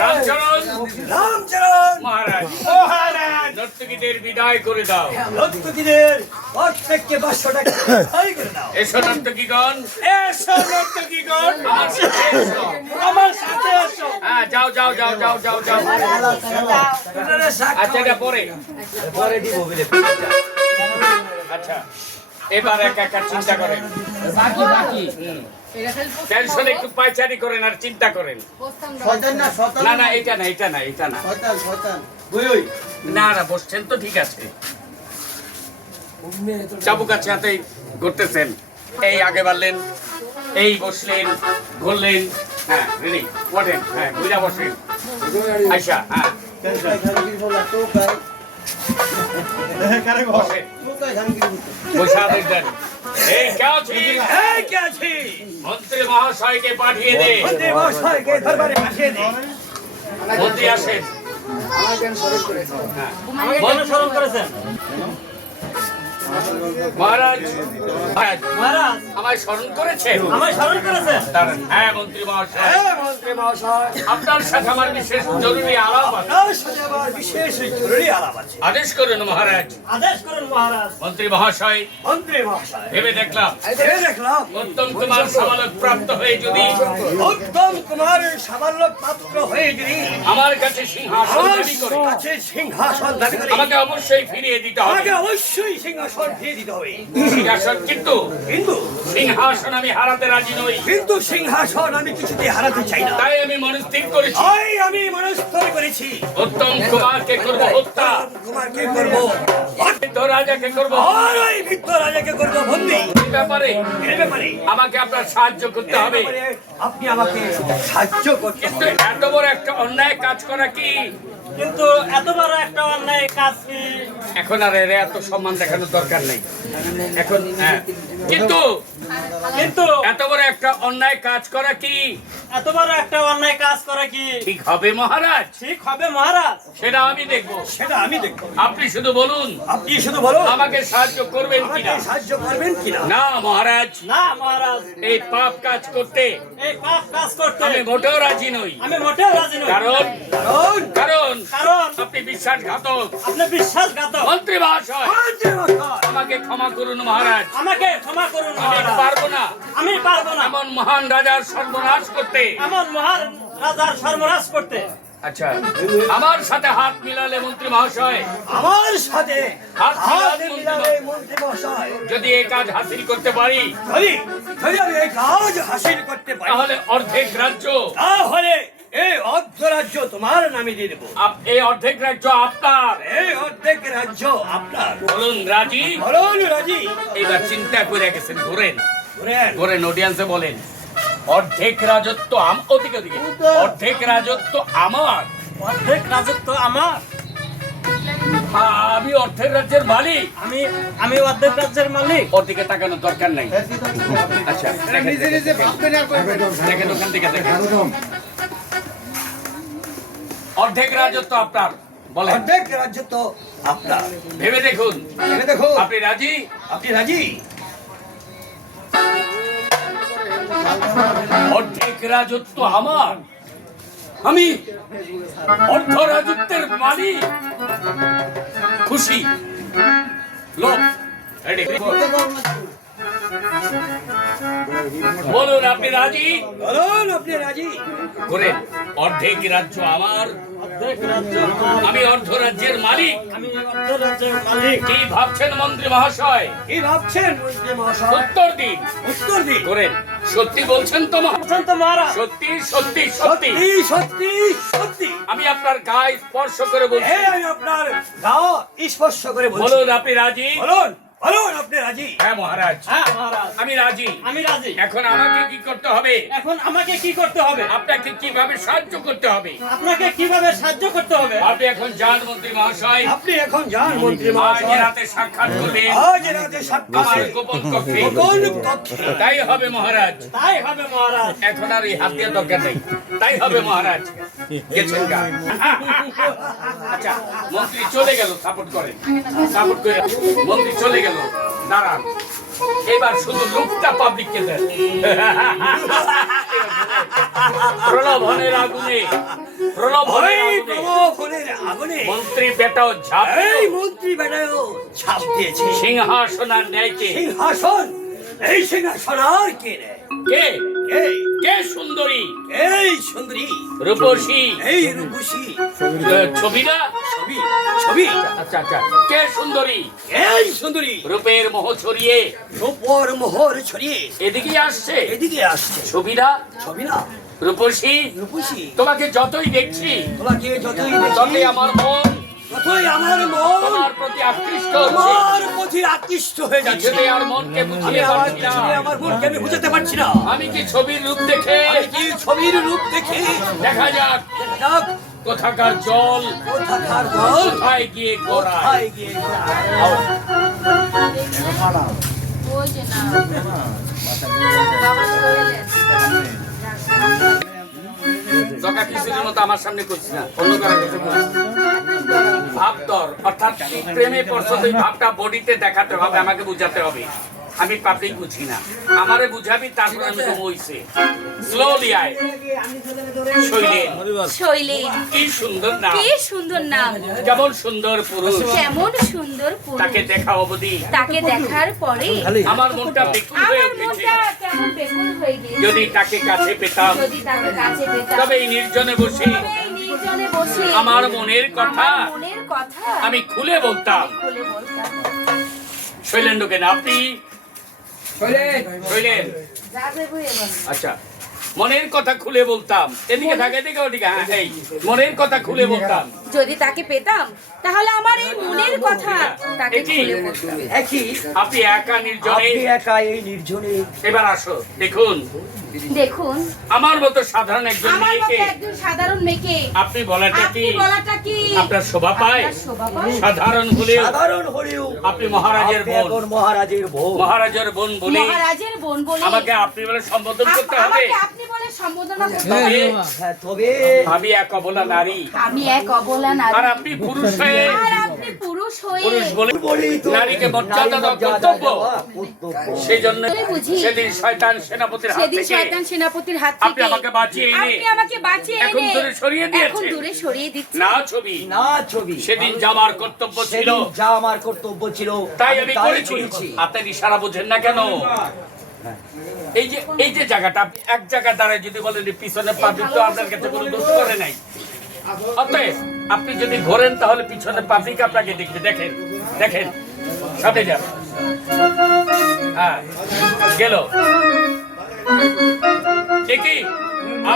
রামচরণ রামচরণ মহারাজ, মহারাজ নর্তকীদের বিদায় করে দাও। নর্তকীদের প্রত্যেককে 500 টাকা বিদায় করে দাও। এসো নর্তকীগণ, এসো নর্তকীগণ, আমার সাথে এসো। আমার সাথে এসো। হ্যাঁ, যাও যাও যাও যাও যাও যাও। আপনারা সাক্ষী আচ্ছা, এটা পরে পরে দিব বলে। আচ্ছা, এবার একা একা চিন্তা করেন, টেনশন একটু পাইচারি করেন আর চিন্তা করেন। না না, এটা না, এটা না, এটা না, না না, বসছেন তো ঠিক আছে। চাবুক আছে হাতে ঘুরতেছেন, এই আগে বাড়লেন, এই বসলেন, ঘুরলেন, হ্যাঁ রেডি, ওঠেন, হ্যাঁ ঘুরা বসেন, আইসা, হ্যাঁ বসেন, বসে আদেশ দেন। এই কে আছিস? এই কে আছি? মন্ত্রী মহাশয়কে পাঠিয়ে দে। মন্ত্রী মহাশয়কে দরবারে পাঠিয়ে দে। মন্ত্রী আসেন। হ্যাঁ। স্মরণ করেছেন মহারাজ, মহারাজ, মহারাজ, আমায় স্মরণ করেছেন? আমায় স্মরণ করেছেন? দাঁড়ান। হ্যাঁ মন্ত্রী মহাশয়, মন্ত্রী মহাশয়, আপনার সাথে আমার বিশেষ জরুরি আলাপ আছে। আপনার সাথে আমার বিশেষ জরুরি আলাপ আছে। আদেশ করুন মহারাজ। আদেশ করুন মহারাজ। মন্ত্রী মহাশয়, মন্ত্রী মহাশয়, ভেবে দেখলাম ভেবে দেখলাম উত্তম কুমার সাবালক প্রাপ্ত হয়ে যদি উত্তম কুমারের সামান্য পাত্র হয়ে যদি আমার কাছে সিংহাসন আমার দাবি করে কাছে সিংহাসন দাবি করে, আমাকে অবশ্যই ফিরিয়ে দিতে হবে। আমাকে অবশ্যই সিংহাসন দিয়ে দিতে হবে। সিংহাসন কিন্তু কিন্তু সিংহাসন আমি হারাতে রাজি নই। কিন্তু সিংহাসন আমি কিছুতেই হারাতে চাই না। তাই আমি মনস্থির করেছি তাই আমি মনস্থির করেছি উত্তম কুমারকে করব হত্যা, কুমারকে করবো বৃদ্ধ রাজাকে করব। আর ওই বৃদ্ধ রাজাকে করবো বন্দী। এই ব্যাপারে এর ব্যাপারে আমাকে আপনার সাহায্য করতে হবে। আপনি আমাকে সাহায্য করতে কিন্তু হবে। এত বড় একটা অন্যায় কাজ করা কি কিন্তু এত বড় একটা অন্যায় কাজ কি এখন আর এর এত সম্মান দেখানোর দরকার নেই এখন। হ্যাঁ, কিন্তু কিন্তু এত বড় একটা অন্যায় কাজ করা কি এত বড় একটা অন্যায় কাজ করা কি ঠিক হবে মহারাজ? ঠিক হবে মহারাজ? সেটা আমি দেখবো। সেটা আমি দেখবো। আপনি শুধু বলুন আপনি শুধু বলুন আমাকে সাহায্য করবেন আমাকে কিনা। সাহায্য করবেন কিনা? না মহারাজ, না মহারাজ, এই পাপ কাজ করতে এই পাপ কাজ করতে আমি মোটেও রাজি নই। আমি মোটেও রাজি নই। কারণ কারণ কারণ কারণ আপনি বিশ্বাসঘাতক। আপনি বিশ্বাসঘাতক। মন্ত্রী মহাশয়, মন্ত্রী মশাই, আমাকে ক্ষমা করুন মহারাজ। আমাকে ক্ষমা করুন আমি মহারাজ। পারবো না আমি পারবো না এমন মহান রাজার সর্বনাশ করতে। এমন মহান রাজার সর্বনাশ করতে। আচ্ছা, আমার সাথে হাত মিলালে মন্ত্রী মহাশয়, আমার সাথে হাত হাত মিলান মিলাবে মন্ত্রী মশাই। যদি এই কাজ হাসিল করতে পারি যদি আমি এই কাজ হাসিল করতে পারি তাহলে অর্ধেক রাজ্য, তাহলে এই অর্ধ রাজ্য তোমার নামে দিয়ে দেবো। এই অর্ধেক রাজ্য আপনার। এই অর্ধেক রাজ্য আপনার। বলুন রাজি? বলুন রাজি। এবার চিন্তা করে গেছেন, ঘুরেন ঘুরেন। ঘুরেন, অডিয়েন্সে বলেন অর্ধেক রাজত্ব ওদিকে ওদিকে, অর্ধেক রাজত্ব আমার। অর্ধেক রাজত্ব আমার। আমি অর্ধেক রাজ্যের মালিক। আমি অর্ধেক রাজ্যের মালিক। ওর দিকে তাকানোর দরকার নাই। আচ্ছা দেখেন ওখান থেকে দেখেন। অর্ধেক রাজত্ব আপনার, বলেন। অর্ধেক রাজ্য তো আপনার। ভেবে দেখুন, ভেবে দেখো আপনি রাজি? আপনি রাজি? অর্ধেক রাজত্ব আমার, আমি অর্ধ রাজত্বের মালিক। খুশি লোক রেডি? বলুন আপনি রাজি? বলুন আপনি রাজি? করেন। অর্ধেক রাজ্য আমার, অর্ধেক রাজ্য আমার। আমি অর্ধ রাজ্যের মালিক। আমি অর্ধ রাজ্যের মালিক। কি ভাবছেন মন্ত্রী মহাশয়? কি ভাবছেন মন্ত্রী মহাশয়? উত্তর দিন। উত্তর দিন। করেন। সত্যি বলছেন তো বলছেন তো মহারাজ? সত্যি সত্যি সত্যি? সত্যি সত্যি সত্যি। আমি আপনার গায়ে স্পর্শ করে বলছি, এই আমি আপনার গাও স্পর্শ করে বলছি। বলুন আপনি রাজি? বলুন বলুন আপনি রাজি? হ্যাঁ মহারাজ, হ্যাঁ মহারাজ, আমি রাজি। আমি রাজি। এখন আমাকে কি করতে হবে? এখন আমাকে কি করতে হবে? আপনাকে কিভাবে সাহায্য করতে হবে? আপনাকে কিভাবে সাহায্য করতে হবে? আপনি এখন যান মন্ত্রী মহাশয়। আপনি এখন যান মন্ত্রী আজ মহাশয়। রাতে সাক্ষাৎ করবেন আজ রাতে সাক্ষাৎ আমার গোপন কক্ষে। গোপন কক্ষে। তাই হবে মহারাজ। তাই হবে মহারাজ। এখন আর এই হাত দিয়ে দরকার নেই, তাই হবে মহারাজ। গেছেন গা। আচ্ছা মন্ত্রী চলে গেল, সাপোর্ট করেন, সাপোর্ট করে। মন্ত্রী চলে গেল, দাঁড়ান। এবার শুধু লুকটা পাবলিককে দেন। প্রলোভনের আগুনে প্রলোভনের আগুনে মন্ত্রী বেটাও ঝাঁপ দিল। এই মন্ত্রী বেটাও ছাপ দিয়েছে। সিংহাসন আর ন্যায়কে সিংহাসন, এই সিংহাসন আর কে নেয়? কে এই কে সুন্দরী এই সুন্দরী, রূপসী এই রূপসী, ছবিটা ছবি ছবি, আচ্ছা আচ্ছা কে সুন্দরী এই সুন্দরী রূপের মোহ ছড়িয়ে রূপর মোহর ছড়িয়ে এদিকে আসছে। এদিকে আসছে। ছবিটা ছবি না রূপসী, রূপসী, তোমাকে যতই দেখছি তোমাকে যতই দেখি ততই আমার মন ততই আমার মন তোমার প্রতি আকৃষ্ট হচ্ছে। তোমার প্রতি আকৃষ্ট হয়ে যাচ্ছে। কিছুতেই আর মনকে আমি বুঝিয়ে আমার পারছি না। কিছুতে আমার মনকে আমি বুঝাতে পারছি না। আমি কি ছবির রূপ দেখে আমি কি ছবির রূপ দেখে দেখা যাক যাক কোথাকার জল কোথাকার দল কোথায় গিয়ে গোড়ায়। কোথায় গিয়ে ওই যে না বাবা চলে জগা কিছুর মতো আমার সামনে করছি না, অন্য কারো কাছে বলছি। ভাব দর অর্থাৎ প্রেমে পড়ছো তো এই ভাবটা বডিতে দেখাতে হবে, আমাকে বুঝাতে হবে। আমি পাবলিক বুঝি না, আমারে বুঝাবি তারপরে আমি তো বইছে। স্লোলি আয় শৈলেন, শৈলেন, কি সুন্দর নাম, কি সুন্দর নাম, কেমন সুন্দর পুরুষ, কেমন সুন্দর তাকে পুরুষ। দেখা অবধি তাকে দেখার পরে আমার মনটা বেকুল হয়ে আমার উঠেছে। মনটা কেমন বেকুল হয়ে গেছে। যদি তাকে কাছে পেতাম, যদি তাকে কাছে পেতাম, তবে এই নির্জনে বসে তবে এই নির্জনে বসে আমার মনের কথা আমার মনের কথা আমি খুলে বলতাম। খুলে বলতাম। শৈলেন্দ্রকে না আপনি শৈলেন, যাবে বই এবার। আচ্ছা মনের কথা খুলে বলতাম। এদিকে থাকে এদিকে ওদিকে, হ্যাঁ এই মনের কথা খুলে বলতাম। যদি তাকে পেতাম তাহলে আমার এই মনের কথা তাকে একই। খুলে বলতাম। একই আপনি একা নির্জনে আপনি একা এই নির্জনে এবার আসো দেখুন দেখুন আমার মতো সাধারণ একজন আমার মতো মেয়েকে একজন সাধারণ মেয়েকে আপনি বলাটা আপনি কি বলাটা কি আপনার শোভা পায়? আপনার শোভা পায়? সাধারণ হলেও সাধারণ হলেও আপনি মহারাজের আপনি বোন, এখন মহারাজের বোন। মহারাজের বোন বলে মহারাজের বোন বলে আমাকে আপনি বলে সম্বোধন করতে হবে। আমাকে আপনি বলে সম্বোধনা করতে তবে হবে। হ্যাঁ তবে আমি এক অবলা নারী আমি এক অবলা নারী আর আপনি পুরুষ হয়ে আর আপনি পুরুষ হয়ে পুরুষ বলে বলেই তো নারীকে মর্যাদা দেওয়া নারী কর্তব্য। দেওয়া কর্তব্য। সেই জন্য তাহলে বুঝি। সেদিন শয়তান সেনাপতির হাত সেদিন থেকে শয়তান সেনাপতির হাত আপনি থেকে আমাকে বাঁচিয়ে এনে আপনি আমাকে বাঁচিয়ে এখন এনে দূরে সরিয়ে দিয়েছেন। এখন দূরে সরিয়ে দিচ্ছেন। না ছবি না ছবি সেদিন যাবার কর্তব্য ছিল, সেদিন যা আমার কর্তব্য ছিল তাই আমি করেছি। আপনার ইশারা বুঝেন না কেন? এই যে জায়গাটা আপনি এক জায়গা দাঁড়ায় যদি বলেন যে পিছনে পাবলিক তো আপনার কাছে কোনো দোষ করে নাই। অতএব আপনি যদি ঘোরেন তাহলে পিছনে পাবলিক আপনাকে দেখবে। দেখেন দেখেন সাথে যান, হ্যাঁ গেল দেখি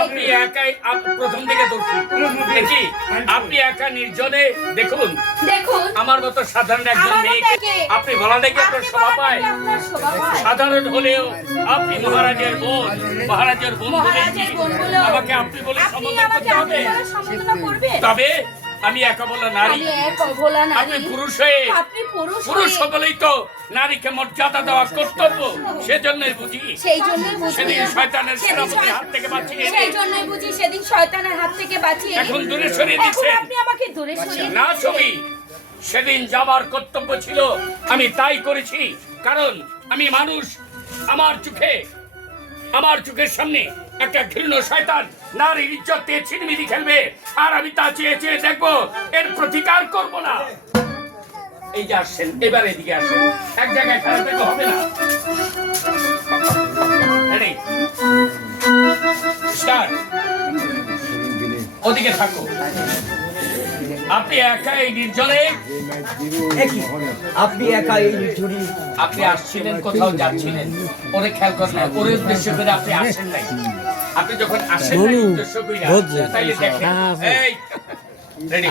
আপনি একাই প্রথম দিকে দোষী দেখি আপনি একা নির্জনে দেখুন দেখুন আমার মতো সাধারণ একজন আমার মতো মেয়েকে একে। আপনি বলা দেখি আপনার আপনি শোভা বলেন পায়। কি আপনার শোভা পায়? সাধারণ হলেও আপনি মহারাজের বোন, মহারাজের বোন বলে মহারাজের বোন বলেও আমাকে আপনি বলে আপনি সম্বোধন আমাকে করতে আপনি হবে। বলে সম্বোধনা করবেন। তবে আমি একা বলা নারী, আমি এক অবলা নারী। আপনি পুরুষ হয়ে আপনি পুরুষ পুরুষ হয়ে সকলেই তো নারীকে মর্যাদা দেওয়া কর্তব্য। সেজন্যই বুঝি সেই জন্যই বুঝি সেদিন শয়তানের সেদিন সেনাপতির হাত থেকে বাঁচিয়ে এনে সেই জন্যই বুঝি সেদিন শয়তানের হাত থেকে বাঁচিয়ে এনে এখন দূরে সরিয়ে এখন দিচ্ছেন। আপনি আমাকে দূরে সরিয়ে না দিচ্ছেন। ছবি সেদিন যাবার কর্তব্য ছিল, আমি তাই করেছি। কারণ আমি মানুষ, আমার চোখের সামনে একটা ঘৃণ্য শয়তান নারীর ইজ্জত দিয়ে ছিনিমিনি খেলবে, আর আমি তা চেয়ে চেয়ে দেখবো, এর প্রতিকার করব না। এই যে আসছেন, এবার এদিকে আসেন, এক জায়গায় খারাপ দেখতে হবে না। Ready? Start. ওদিকে থাকো। আপনি একা এই নির্জনে, একই আপনি একা এই নির্জনে আপনি আসছিলেন কোথাও যাচ্ছিলেন, ওরে খেয়াল করেন না, ওরে উদ্দেশ্য করে আপনি আসেন নাই। আপনি যখন আসেন নাই উদ্দেশ্য করে তাইলে দেখেন এই রেডি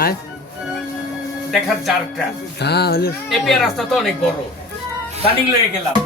দেখার জারটা এই রাস্তা তো অনেক বড়, রানিং লেগে গেলাম।